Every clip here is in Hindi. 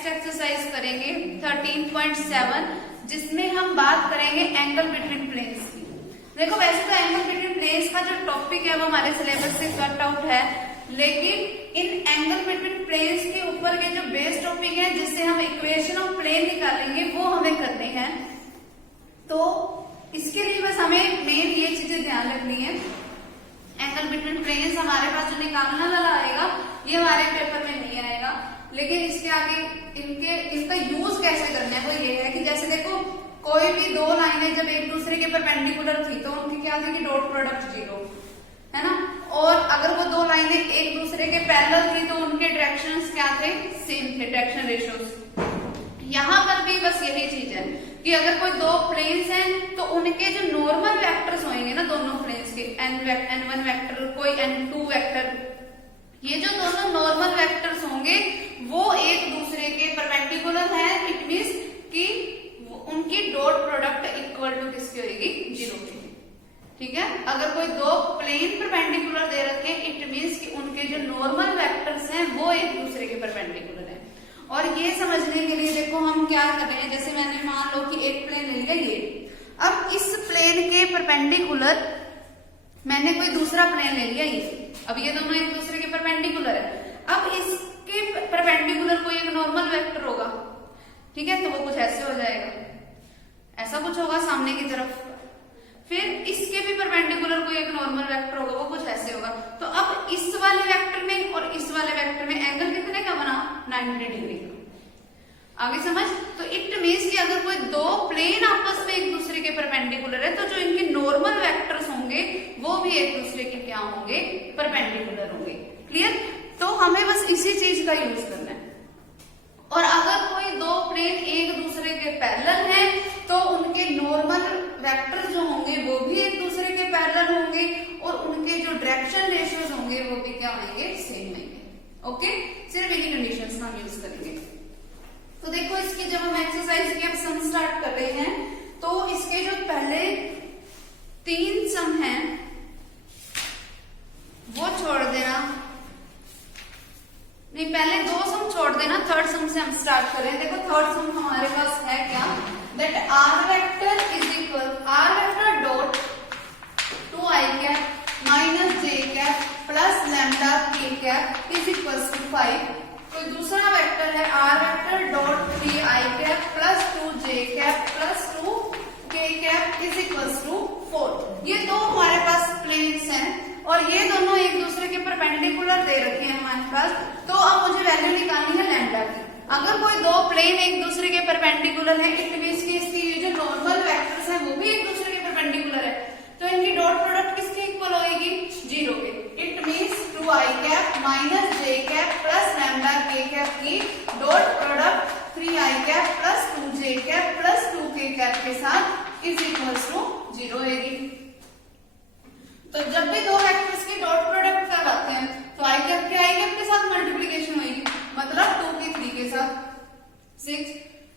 नेक्स्ट एक्सरसाइज करेंगे 13.7 जिसमें हम बात करेंगे एंगल बिटवीन प्लेन्स की। देखो वैसे तो एंगल बिटवीन प्लेन्स का जो टॉपिक है वो हमारे सिलेबस से कट आउट है, लेकिन इन एंगल बिटवीन प्लेन्स के ऊपर के जो बेस टॉपिक है जिससे हम इक्वेशन ऑफ प्लेन निकालेंगे वो हमें करने हैं। तो इसके लिए बस हमें मेन ये चीजें ध्यान रखनी है। एंगल बिटवीन प्लेन्स हमारे पास जो निकालने वाला आएगा ये हमारे पेपर में नहीं आएगा, लेकिन इसके आगे इसका यूज कैसे करना है वो ये है कि जैसे देखो कोई भी दो लाइनें जब एक दूसरे के परपेंडिकुलर थी तो उनकी क्या थी कि डॉट प्रोडक्ट 0 है ना, और अगर वो दो लाइनें एक दूसरे के पैरेलल थी तो उनके डायरेक्शंस क्या थे, सेम थे, डायरेक्शन रेशियोज। यहाँ पर भी बस यही चीज है कि अगर कोई दो प्लेन्स हैं तो उनके जो नॉर्मल वेक्टर्स होंगे ना दोनों प्लेन्स के n1 वेक्टर कोई n2 वेक्टर, ये जो दोनों नॉर्मल वेक्टर्स होंगे वो एक दूसरे के परपेंडिकुलर है। इट मींस कि उनकी डॉट प्रोडक्ट इक्वल टू किसकी होगी, 0 की। ठीक है, अगर कोई दो प्लेन परपेंडिकुलर दे रखे इट मींस कि उनके जो नॉर्मल वेक्टर्स हैं वो एक दूसरे के परपेंडिकुलर हैं। और ये समझने के लिए देखो हम क्या कर रहे हैं, जैसे मैंने मान लो कि एक प्लेन ले लिया ये, अब इस प्लेन के परपेंडिकुलर मैंने कोई दूसरा प्लेन ले लिया ये, अब ये दोनों एक दूसरे के परपेंडिकुलर है। अब इसके परपेंडिकुलर कोई एक नॉर्मल वेक्टर होगा, ठीक है, तो वो कुछ ऐसे हो जाएगा, ऐसा कुछ होगा सामने की तरफ। फिर इसके भी परपेंडिकुलर कोई एक नॉर्मल वेक्टर होगा, वो कुछ ऐसे होगा। तो अब इस वाले वेक्टर में और इस वाले वेक्टर में एंगल कितने का बना, 90 डिग्री का। आगे समझ, तो इट मींस कि अगर कोई दो प्लेन आपस में एक दूसरे के परपेंडिकुलर है तो जो इनके नॉर्मल वेक्टर्स होंगे वो भी एक दूसरे के क्या होंगे, परपेंडिकुलर होंगे। क्लियर, तो हमें बस इसी चीज का यूज करना है। और अगर कोई दो प्लेन एक दूसरे के पैरेलल हैं तो उनके नॉर्मल वेक्टर्स जो होंगे वो भी एक दूसरे के पैरेलल होंगे और उनके जो डायरेक्शन रेशियोज होंगे वो भी क्या होंगे, सेम होंगे। ओके, सिर्फ इन्हीं कंडीशंस हम यूज करेंगे। तो देखो इसकी जब हम एक्सरसाइज के अब सम स्टार्ट कर रहे हैं तो इसके जो पहले 3 सम हैं वो छोड़ देना, नहीं पहले 2 सम छोड़ देना, थर्ड सम से हम स्टार्ट करें। देखो थर्ड सम हमारे पास है क्या, that r vector is equal r vector dot 2i cap minus j cap plus lambda k cap is equal to 5। कोई दूसरा वेक्टर है r vector dot 3i cap plus 2j cap plus 2k cap is equal to 4। ये दो हमारे पास प्लेन्स हैं और ये दोनों एक दूसरे के परपेंडिकुलर दे रखे हैं हमारे पास। तो अब मुझे वैल्यू निकालनी है लैम्डा की। अगर कोई दो प्लेन एक दूसरे के परपेंडिकुलर है इट मींस कि इसकी जो नॉर्मल वेक्टर्स हैं वो भी एक दूसरे के परपेंडिकुलर है, तो इनकी डॉट प्रोडक्ट किसके इक्वल होगी, 0 के। It means 2i cap minus j cap plus lambda k cap की dot product 3i cap plus 2j cap plus 2k cap के साथ इज इक्वल टू 0 होगी। तो जब भी दो वेक्टर्स की डॉट प्रोडक्ट लगाते हैं तो i कैप के i कैप के साथ मल्टीप्लीकेशन होगी, मतलब 2 की 3 के साथ 6,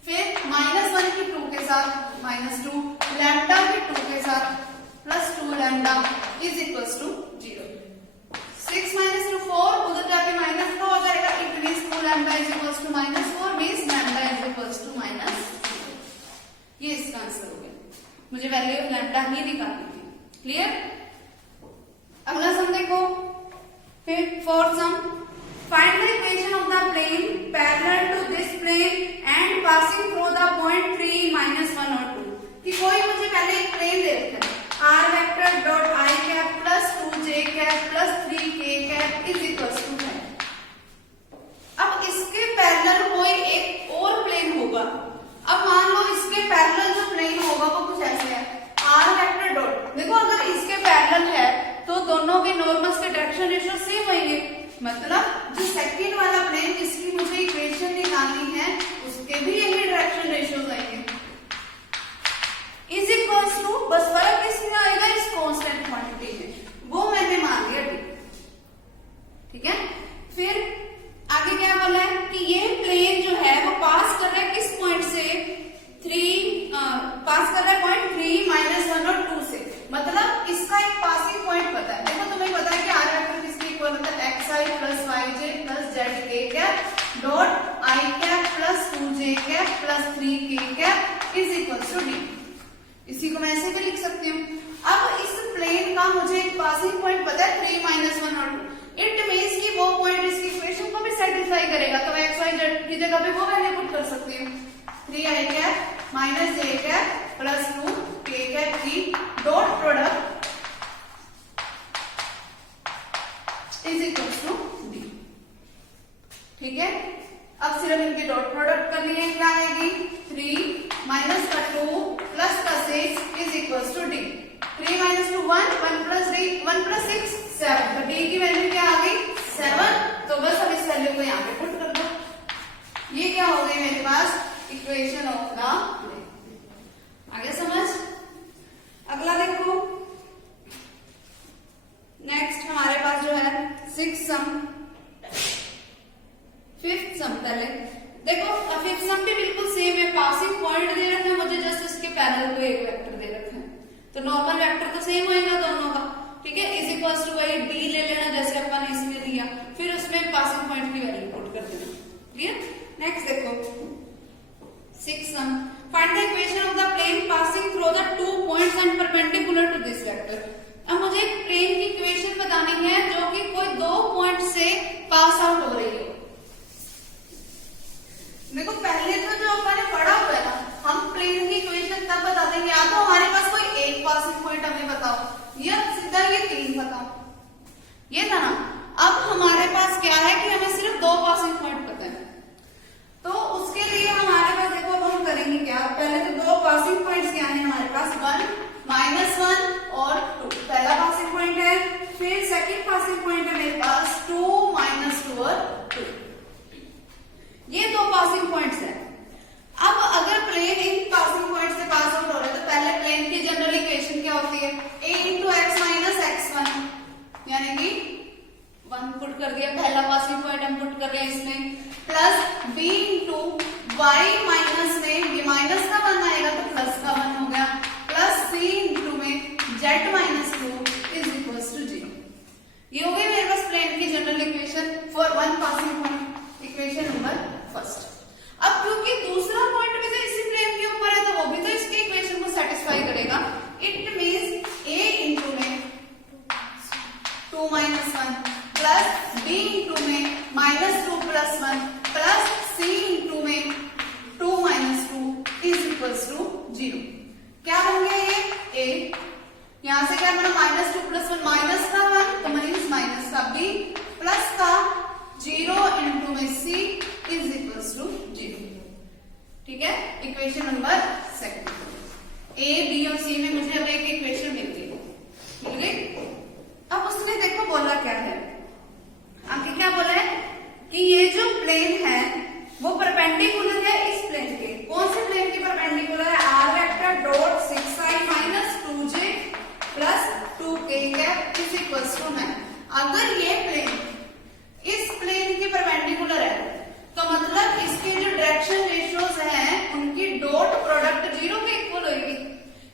फिर -1 की 2 के साथ -2, लैम्डा की 2 के साथ plus 2 lambda is equal to 0। 6 - 2 4, उधर जाके माइनस का हो जाएगा, it means 2 lambda is equal to -4 means lambda is equal to -, ये इसका आंसर हो गया। मुझे वैल्यू ऑफ लैम्डा ही निकालनी थी। क्लियर, अगला सम देखो, फिर fourth sum, find the equation of the plane parallel to this plane and passing through the point 3 -1 और 2। कि कोई मुझे पहले एक प्लेन दे रखा है r vector dot i cap plus 2j cap plus 3k cap is equal to 5। अब इसके पैरेलल कोई एक और प्लेन होगा। अब मान लो इसके पैरेलल जो प्लेन होगा वो कुछ ऐसे है, r वेक्टर डॉट, देखो अगर इसके पैरेलल है तो दोनों के नॉर्मल्स के डायरेक्शन रेशियो सेम होंगे, मतलब जो सेकंड वाला प्लेन जिसकी मुझे इक्वेशन निकालनी है उसके भी यही डायरेक्शन रेशियोज आएंगे। इज इक्वल्स टू, बस फर्क किसमें आएगा, इस कांस्टेंट क्वांटिटी में, वो मैंने मान लिया। ठीक है, फिर आगे क्या बोला है कि ये प्लेन जो है वो पास कर रहा है किस पॉइंट से, 3 पास कर रहा है पॉइंट 3 -1 और 2 से, मतलब इसका एक पासिंग पॉइंट पता है। देखो तुम्हें पता है कि r वेक्टर किसके इक्वल होता है, xi plus yj plus zk cap dot i cap plus J cap plus 3k cap is equal to D. इसी को मैं ऐसे भी लिख सकती हूँ। अब इस प्लेन का मुझे एक पासिंग पॉइंट पता है 3 - 1 और 2। इट मीन्स कि वो पॉइंट इसकी इक्वेशन को भी सेटिस्फाई करेगा, तो मैं x y z की जगह पे वो वैल्यू पुट कर सकती हूँ। 3i cap minus j cap plus 2k cap की dot product is equal to d. ठीक है, अब सिर्फ इनके डॉट प्रोडक्ट कर लिए, क्या आएगी 3 माइनस का 2 प्लस का 6 is equal to d. 3 - 2 1, 1 plus d 1 plus 6 7, तो डी की वैल्यू क्या आ गई 7। तो बस अब इस वैल्यू को यहाँ पे पुट कर दो। ये क्या हो गई मेरे पास इक्वेशन ऑफ द प्लेन। आगे समझ। अगला देखो, नेक्स्ट हमारे पास जो है 6th सम, 5th सम। पहले देखो 5th सम भी बिल्कुल सेम है, पासिंग पॉइंट दे रखे हैं मुझे, जस्ट उसके पैरेलल को एक वेक्टर दे रखे हैं, तो नॉर्मल वेक्टर तो सेम होएगा दोनों का। ठीक है, इज इक्वल टू वही डी ले लेना जैसे अपन इसमें दिया, फिर उसमें पासिंग पॉइंट की वैल्यू पुट कर देना। क्लियर। नेक्स्ट देखो 6th sum, find the equation of the plane passing through the 2 points and perpendicular to this vector. अब मुझे एक प्लेन की इक्वेशन बतानी है जो कि कोई 2 पॉइंट से पास आउट हो रही हो। देखो पहले तो जो अपन ने पढ़ा हुआ है ना, हम प्लेन की इक्वेशन तब बता देंगे या तो हमारे पास कोई एक पासिंग पॉइंट हमें बताओ या सीधा ये 3 बताओ, ये था ना। अब हमारे पास क्या है कि हमें सिर्फ 2 पासिंग पॉइंट पता है, तो उसके लिए हमारे पास देखो अब हम करेंगे क्या, पहले तो 2 पासिंग पॉइंट्स क्या है हमारे पास 1 - 1 और 2 पहला पासिंग पॉइंट है। फिर सेकंड पासिंग पॉइंट है मेरे पास 2 - 2 और 2, ये 2 पासिंग पॉइंट्स हैं। अब अगर प्लेन इन पासिंग पॉइंट से पास आउट हो रहा है तो पहले प्लेन की जनरल इक्वेशन क्या होती है, a × x - x1, यानी कि 1 पुट कर दिया, पहला पासिंग पॉइंट हम पुट कर रहे हैं इसमें, प्लस b × y माइनस में ये माइनस का 1 आएगा तो प्लस का 1 हो गया, प्लस c × में z - 2 इज इक्वल टू 0। ये हो गई मेरे पास प्लेन की general equation for 1 passing point, equation number first. अब क्योंकि दूसरा पॉइंट भी तो इसी प्लेन के ऊपर है तो वो भी तो इसकी इक्वेशन को सेटिस्फाई करेगा। इट मींस a × में 2 - 1 प्लस b × में -2 + 1 प्लस c × में 2 - 2 इज इक्वल टू 0। क्या बन गया ये a, यहां से क्या बना -2 + 1 माइनस का 1 तो मींस माइनस का b प्लस का 0 × में c इज इक्वल टू 0। ठीक है, equation number second. a, b और c में मुझे अब एक इक्वेशन मिल गई। अब उसने देखो बोला क्या है, आगे क्या बोला है कि ये जो प्लेन है वो परपेंडिकुलर है इस प्लेन के। कौन से प्लेन के परपेंडिकुलर है, r vector dot 6i - 2j plus 2k cap is equal to 9। अगर ये प्लेन इस प्लेन के परपेंडिकुलर है तो मतलब इसके जो डायरेक्शन रेशियोज हैं उनकी डॉट प्रोडक्ट 0 के इक्वल होगी।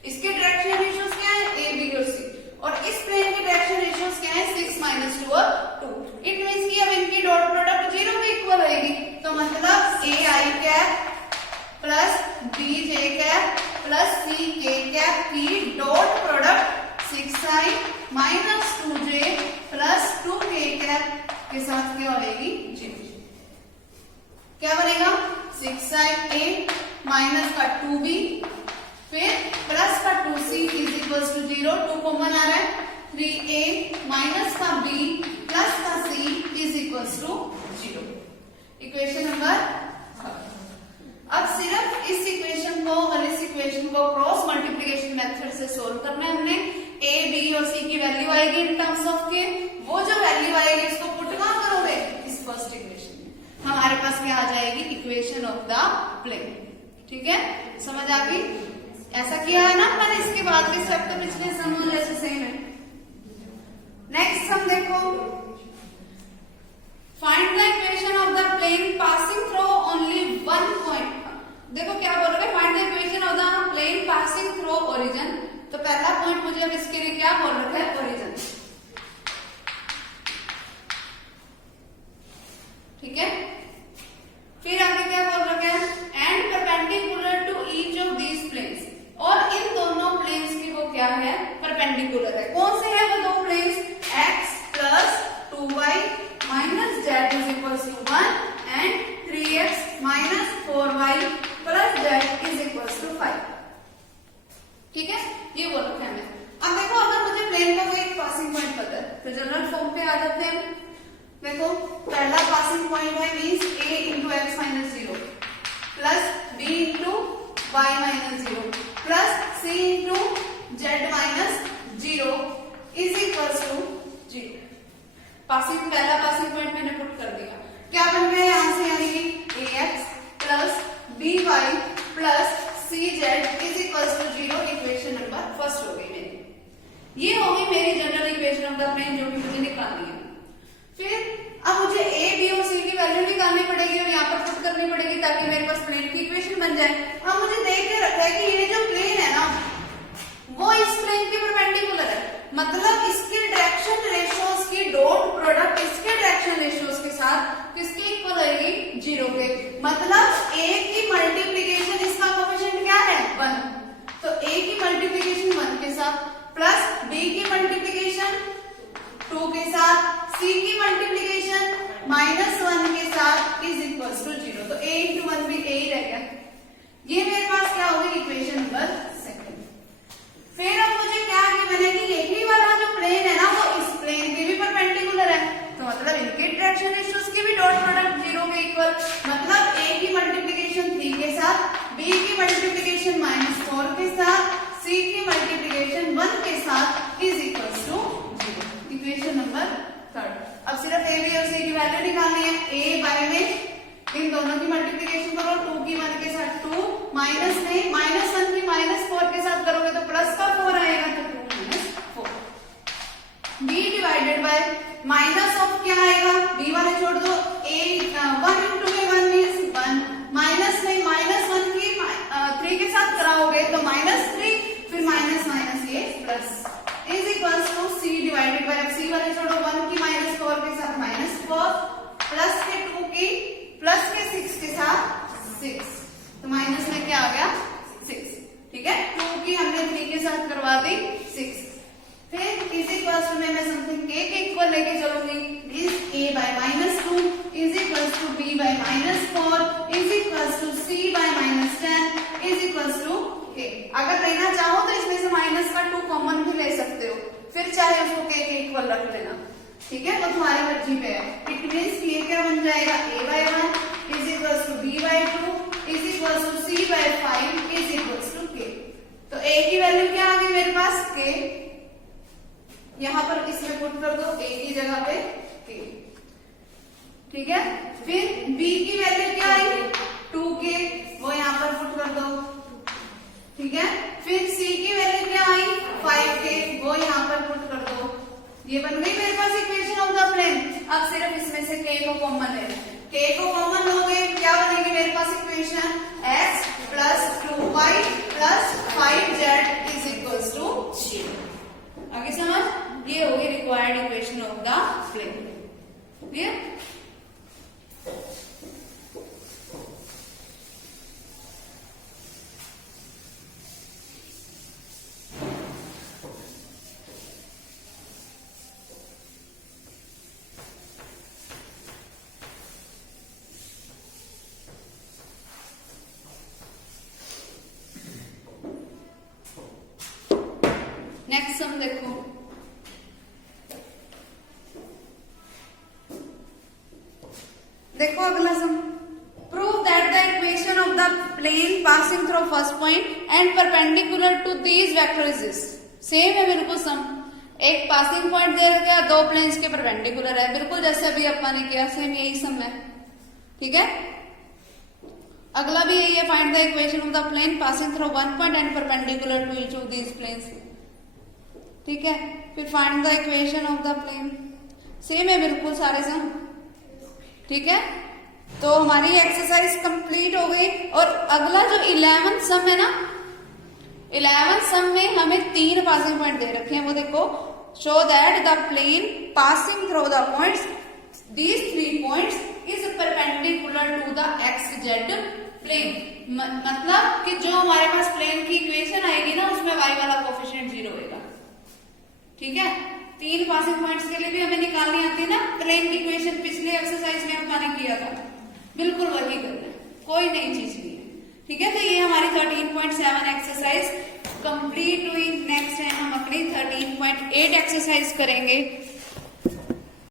इसके डायरेक्शन रेशियोज क्या है a, b और c, और इस प्लेन के डायरेक्शन रेशियोज क्या है 6 - 2 और 2। इट मींस कि अब इनकी डॉट प्रोडक्ट 0 के इक्वल होगी, तो मतलब ai cap plus bj cap plus ck cap की dot product 6i - 2j plus 2k cap के साथ क्या होगी 0। क्या बनेगा 6ia माइनस का 2b फिर प्लस का 2c is equal to 0, 2 common आ रहा है, 3a माइनस का b प्लस का c is equal to 0। Equation number. अब सिर्फ इस इक्वेशन को और इस इक्वेशन को क्रॉस मल्टीप्लिकेशन मेथड से सोल्व करना है हमने। a, b और c की वैल्यू आएगी इन टर्म्स ऑफ के, वो जो वैल्यू आएगी इसको पुट कहां करोगे इस फर्स्ट इक्वेशन में, हमारे पास क्या आ जाएगी इक्वेशन ऑफ द प्लेन। ठीक है, समझ आ गई। ऐसा किया है ना मैंने, इसके बाद के स्टेप तो पिछले सम जैसे सेम है। नेक्स्ट सम देखो, find the equation of the plane passing through only 1 point. देखो क्या बोल रहे हैं, find the equation of the plane passing through origin. तो पहला पॉइंट मुझे अब इसके लिए क्या बोल रखा है ओरिजिन। ठीक है, फिर आगे क्या बोल रखा है पहला पासिंग पॉइंट है means a into x minus 0 plus b into y minus 0 plus c into z minus 0 is equals to 0। Passing पहला पासिंग पॉइंट मैंने पुट कर दिया, क्या बन गया यहां से, यानी कि ax plus by plus cz is equals to 0। Equation number first हो गई मेरी, ये हो गई मेरी general equation of the plane जो कि मुझे निकालनी है। फिर अब मुझे a b और c की वैल्यू निकालनी पड़ेगी और यहाँ पर पुट करनी पड़ेगी ताकि मेरे पास प्लेन की इक्वेशन बन जाए। अब मुझे देख के रखा है कि ये जो प्लेन है ना वो इस प्लेन के परपेंडिकुलर है, मतलब इसके डायरेक्शन रेशियोज की डॉट प्रोडक्ट इसके डायरेक्शन रेशियोज के साथ किसके इक्वल आएगी, 0 के। मतलब a की मल्टीप्लीकेशन इसका कोएफिशिएंट क्या है, 1, तो a की मल्टीप्लीकेशन 1 के साथ प्लस b की मल्टीप्लीकेशन 2 के साथ c की मल्टीप्लीकेशन -1 के साथ इज इक्वल्स टू 0। तो a इंटू 1 भी a ही रह गया। ये मेरे पास क्या होगी, इक्वेशन नंबर सेकंड। फिर अब मुझे क्या गिवन है कि यही वाला जो प्लेन है ना वो इस प्लेन के भी परपेंडिकुलर है, तो मतलब इनके डायरेक्शन रेशियोज की भी डॉट प्रोडक्ट 0 के इक्वल। मतलब a की मल्टीप्लीकेशन 3 के साथ b की मल्टीप्लीकेशन -4 के साथ c की मल्टीप्लीकेशन 1 के साथ is equals to 0। Equation number third. अब सिर्फ a b और c की वैल्यू निकालनी है। a बाय में इन दोनों की मल्टीप्लीकेशन करो, 2 की 1 के साथ 2 माइनस में -1 की -4 के साथ करोगे तो प्लस का 4 आएगा, तो 2 - 4। b divided by minus of क्या आएगा, b वाले छोड़ दो, a 1 इंटू में 1 मीन्स 1 माइनस में -1 की 3 के साथ कराओगे तो -3 फिर माइनस ये plus is equals to c divided by c वाले छोड़ो, 1 की -4 के साथ -4 प्लस के 2 की प्लस के 6 के साथ 6, तो माइनस में क्या आ गया 6, ठीक है। 2 की हमने 3 के साथ करवा दी 6। फिर इस इक्वल्स में मैं समथिंग k के इक्वल लेके चलूंगी, is a by -2 is equals to b by -4 is equals to c by -10 is equals to k। अगर लेना चाहो तो इसमें से माइनस का 2 कॉमन भी ले सकते हो, फिर चाहे उसको k के इक्वल रख लेना, ठीक है, वो तुम्हारी मर्जी पे है। इट मीन्स ये क्या बन जाएगा, a by 1 is equals to b by 2 is equals to c by 5 is equals to k। तो a की वैल्यू क्या आ गई मेरे पास, k, यहां पर इसमें पुट कर दो a की जगह पे k, ठीक है। फिर b की वैल्यू क्या आई, 2k, वो यहां पर पुट कर दो, ठीक है। फिर c की वैल्यू क्या आई, 5k, वो यहां पर पुट कर दो। ये बन गई मेरे पास इक्वेशन ऑफ द प्लेन। अब सिर्फ इसमें से k को कॉमन ले लें, k को कॉमन लोगे क्या बनेगी मेरे पास equation, x plus 2y plus 5z is equals to 0। आगे समझ, ये होगी required equation of the plane. Clear. Next sum देखो, देखो अगला sum, prove that the equation of the plane passing through first point and perpendicular to these vector is this. Same है बिल्कुल सम, एक पासिंग पॉइंट दे रखा, 2 प्लेन्स के परपेंडिकुलर है, बिल्कुल जैसे अभी अपन ने किया, सेम यही सम है, ठीक है। अगला भी यही है, find the equation of the plane passing through one point and perpendicular to each of these planes, ठीक है। फिर find the equation of the plane, same है बिल्कुल सारे सम, ठीक है। तो हमारी एक्सरसाइज कंप्लीट हो गई। और अगला जो 11th सम है ना, 11th सम में हमें 3 पासिंग पॉइंट दे रखे हैं, वो देखो, show that the plane passing through the points these 3 points is perpendicular to the XZ plane. मतलब कि जो हमारे पास प्लेन की इक्वेशन आएगी ना उसमें y वाला कोएफिशिएंट 0 होगा, ठीक है। 3 पासिंग पॉइंट्स के लिए भी हमें निकालनी आती है ना प्लेन की इक्वेशन, पिछले एक्सरसाइज में हमने किया था, बिल्कुल वही करना है, कोई नई चीज नहीं है, ठीक है। तो ये हमारी 13.7 एक्सरसाइज कंप्लीट हुई। नेक्स्ट है हम अपनी 13.8 एक्सरसाइज करेंगे।